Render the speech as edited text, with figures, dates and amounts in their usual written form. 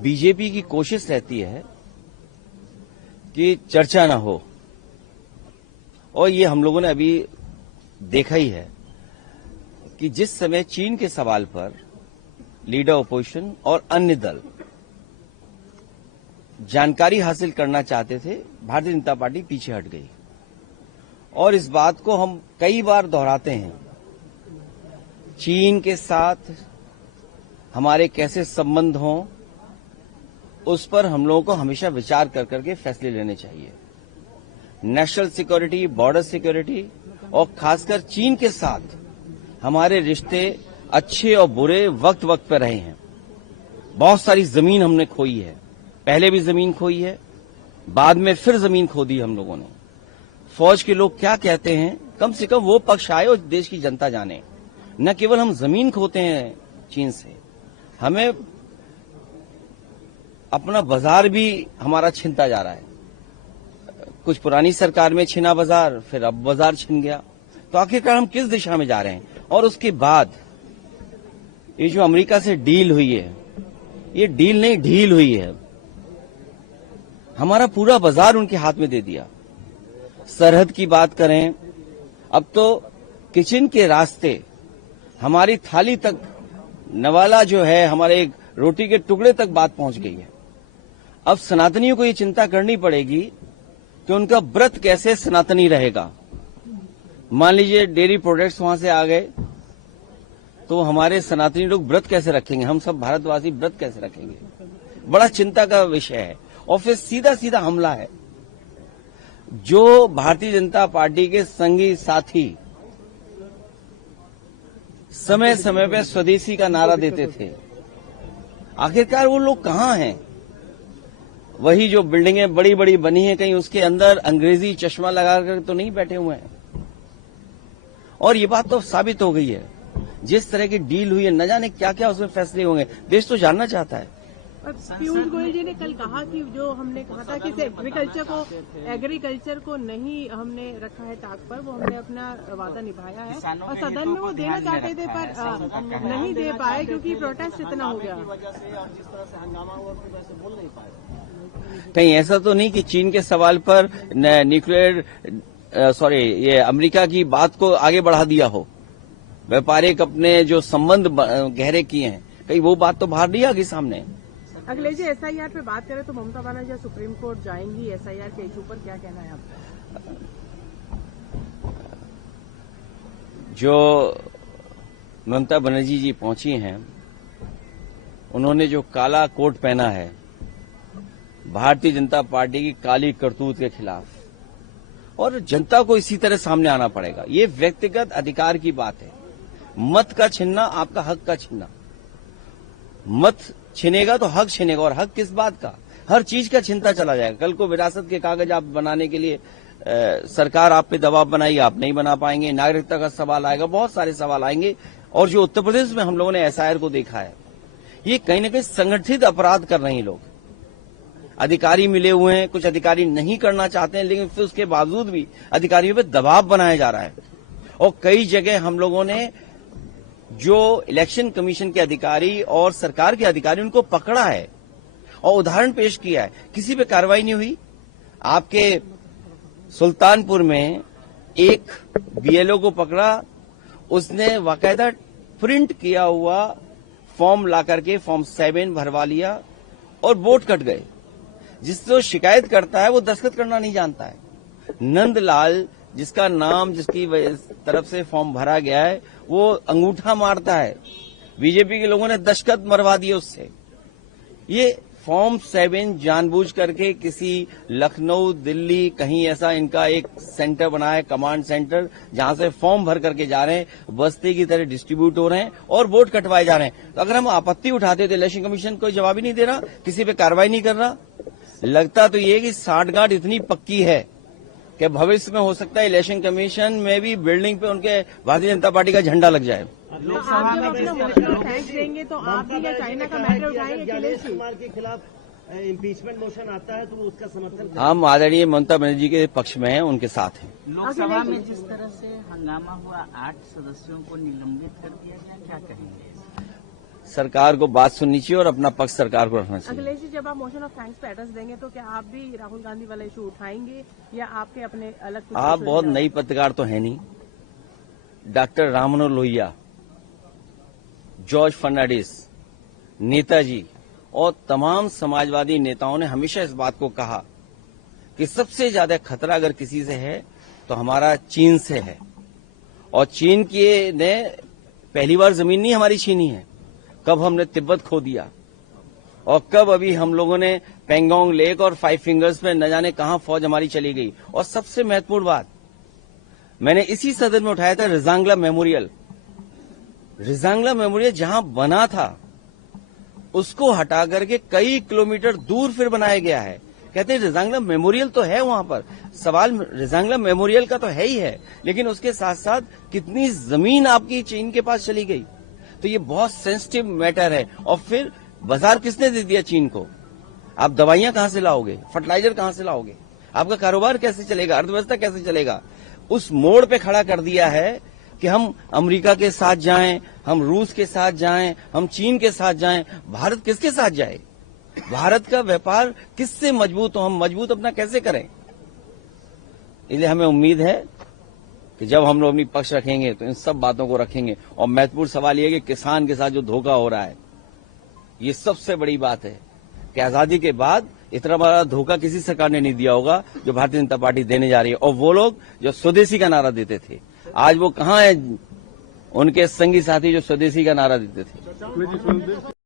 BJP की कोशिश रहती है कि चर्चा ना हो, और ये हम लोगों ने अभी देखा ही है कि जिस समय चीन के सवाल पर लीडर ऑपोजिशन और अन्य दल जानकारी हासिल करना चाहते थे, भारतीय जनता पार्टी पीछे हट गई। और इस बात को हम कई बार दोहराते हैं, चीन के साथ हमारे कैसे संबंध हों, उस पर हम लोगों को हमेशा विचार कर करके फैसले लेने चाहिए। नेशनल सिक्योरिटी, बॉर्डर सिक्योरिटी और खासकर चीन के साथ हमारे रिश्ते अच्छे और बुरे वक्त वक्त पर रहे हैं। बहुत सारी जमीन हमने खोई है, पहले भी जमीन खोई है, बाद में फिर जमीन खो दी हम लोगों ने। फौज के लोग क्या कहते हैं, कम से कम वो पक्ष आए और देश की जनता जाने। न केवल हम जमीन खोते हैं चीन से, हमें अपना बाजार भी हमारा छिनता जा रहा है। कुछ पुरानी सरकार में छिना बाजार, फिर अब बाजार छिन गया। तो आखिरकार हम किस दिशा में जा रहे हैं? और उसके बाद ये जो अमेरिका से डील हुई है, ये डील नहीं ढील हुई है। हमारा पूरा बाजार उनके हाथ में दे दिया। सरहद की बात करें, अब तो किचन के रास्ते हमारी थाली तक, नवाला जो है हमारे रोटी के टुकड़े तक बात पहुंच गई है। अब सनातनियों को ये चिंता करनी पड़ेगी कि उनका व्रत कैसे सनातनी रहेगा। मान लीजिए डेयरी प्रोडक्ट्स वहां से आ गए, तो हमारे सनातनी लोग व्रत कैसे रखेंगे? हम सब भारतवासी व्रत कैसे रखेंगे? बड़ा चिंता का विषय है। और फिर सीधा सीधा हमला है। जो भारतीय जनता पार्टी के संगी साथी समय समय पे स्वदेशी का नारा देते थे, आखिरकार वो लोग कहां हैं? वही जो बिल्डिंगें बड़ी बड़ी बनी हैं, कहीं उसके अंदर अंग्रेजी चश्मा लगाकर तो नहीं बैठे हुए हैं। और ये बात तो साबित हो गई है, जिस तरह की डील हुई है, न जाने क्या क्या उसमें फैसले होंगे। देश तो जानना चाहता है। पीयूष गोयल जी ने कल कहा कि जो हमने कहा था कि एग्रीकल्चर को नहीं हमने रखा है टाक पर, वो हमने अपना वादा निभाया है। और सदन में वो देना चाहते थे पर नहीं दे पाए क्योंकि प्रोटेस्ट इतना हो गया। कहीं ऐसा तो नहीं कि चीन के सवाल पर न्यूक्लियर ये अमेरिका की बात को आगे बढ़ा दिया हो, व्यापारिक अपने जो संबंध गहरे किए हैं, कहीं वो बात तो बाहर नहीं आ गई सामने। अगले जी एसआईआर पे बात करें तो ममता बनर्जी सुप्रीम कोर्ट जाएंगी एसआईआर के इशू पर, क्या कहना है आपका? जो ममता बनर्जी जी पहुंची हैं, उन्होंने जो काला कोट पहना है भारतीय जनता पार्टी की काली करतूत के खिलाफ, और जनता को इसी तरह सामने आना पड़ेगा। ये व्यक्तिगत अधिकार की बात है। मत का छीनना आपका हक का छीनना। मत छिनेगा तो हक छिनेगा, और हक किस बात का? हर चीज का छिनता चला जाएगा। कल को विरासत के कागज आप बनाने के लिए सरकार आप पे दबाव बनाएगी, आप नहीं बना पाएंगे। नागरिकता का सवाल आएगा, बहुत सारे सवाल आएंगे। और जो उत्तर प्रदेश में हम लोगों ने एसआईआर को देखा है, ये कहीं न कहीं संगठित अपराध कर रहे हैं लोग। अधिकारी मिले हुए हैं, कुछ अधिकारी नहीं करना चाहते हैं, लेकिन फिर उसके बावजूद भी अधिकारियों पे दबाव बनाया जा रहा है। और कई जगह हम लोगों ने जो इलेक्शन कमीशन के अधिकारी और सरकार के अधिकारी, उनको पकड़ा है और उदाहरण पेश किया है, किसी पे कार्रवाई नहीं हुई। आपके सुल्तानपुर में एक बीएलओ को पकड़ा, उसने बाकायदा प्रिंट किया हुआ फॉर्म ला करके फॉर्म 7 भरवा लिया और वोट कट गए। जिससे वो शिकायत करता है वो दस्तखत करना नहीं जानता है। नंदलाल, जिसका नाम जिसकी तरफ से फॉर्म भरा गया है, वो अंगूठा मारता है। बीजेपी के लोगों ने दस्तखत मरवा दिए उससे। ये फॉर्म 7 जानबूझ करके किसी लखनऊ, दिल्ली, कहीं ऐसा इनका एक सेंटर बना है, कमांड सेंटर, जहां से फॉर्म भर करके जा रहे हैं, बस्ते की तरह डिस्ट्रीब्यूट हो रहे हैं और वोट कटवाए जा रहे हैं। तो अगर हम आपत्ति उठाते थे, इलेक्शन कमीशन कोई जवाब ही नहीं दे रहा, किसी पे कार्रवाई नहीं कर रहा। लगता तो ये कि साठगांठ इतनी पक्की है कि भविष्य में हो सकता है इलेक्शन कमीशन में भी बिल्डिंग पे उनके भारतीय जनता पार्टी का झंडा लग जाए। आप जब अपना वोट टैक्स देंगे तो आप भी या चाइना का मैटर उठाएंगे? के खिलाफ इम्पीचमेंट मोशन आता है तो उसका समर्थन हम आदरणीय ममता बनर्जी के पक्ष में हैं, उनके साथ हैं। लोकसभा में जिस तरह से हंगामा हुआ, 8 सदस्यों को निलंबित कर दिया गया, क्या कहेंगे? सरकार को बात सुननी चाहिए और अपना पक्ष सरकार को रखना चाहिए। अखिलेश जी, जब आप मोशन ऑफ थैंक्स पे एड्रेस देंगे तो क्या आप भी राहुल गांधी वाला इशू उठाएंगे या आपके अपने अलग कुछ आप issue बहुत हैं? नई पत्रकार तो है नहीं। डॉक्टर राम मनोहर लोहिया, जॉर्ज फर्नांडिस, नेताजी और तमाम समाजवादी नेताओं ने हमेशा इस बात को कहा कि सबसे ज्यादा खतरा अगर किसी से है तो हमारा चीन से है। और चीन की ने पहली बार जमीन नहीं हमारी छीनी है। कब हमने तिब्बत खो दिया और कब अभी हम लोगों ने पेंगोंग लेक और 5 फिंगर्स में न जाने कहां फौज हमारी चली गई। और सबसे महत्वपूर्ण बात मैंने इसी सदन में उठाया था, रिजांगला मेमोरियल। रिजांगला मेमोरियल जहां बना था उसको हटा करके कई किलोमीटर दूर फिर बनाया गया है। कहते हैं रिजांगला मेमोरियल तो है वहां पर, सवाल रिजांगला मेमोरियल का तो है ही है, लेकिन उसके साथ साथ कितनी जमीन आपकी चीन के पास चली गई। तो ये बहुत सेंसिटिव मैटर है। और फिर बाजार किसने दे दिया चीन को? आप दवाइयां कहां से लाओगे, फर्टिलाइजर कहां से लाओगे, आपका कारोबार कैसे चलेगा, अर्थव्यवस्था कैसे चलेगा? उस मोड़ पे खड़ा कर दिया है कि हम अमेरिका के साथ जाएं, हम रूस के साथ जाएं, हम चीन के साथ जाएं। भारत किसके साथ जाए? भारत का व्यापार किससे मजबूत हो? हम मजबूत अपना कैसे करें? इसलिए हमें उम्मीद है कि जब हम लोग अपनी पक्ष रखेंगे तो इन सब बातों को रखेंगे। और महत्वपूर्ण सवाल यह है कि किसान के साथ जो धोखा हो रहा है, ये सबसे बड़ी बात है कि आजादी के बाद इतना बड़ा धोखा किसी सरकार ने नहीं दिया होगा जो भारतीय जनता पार्टी देने जा रही है। और वो लोग जो स्वदेशी का नारा देते थे, आज वो कहां है? उनके संगी साथी जो स्वदेशी का नारा देते थे।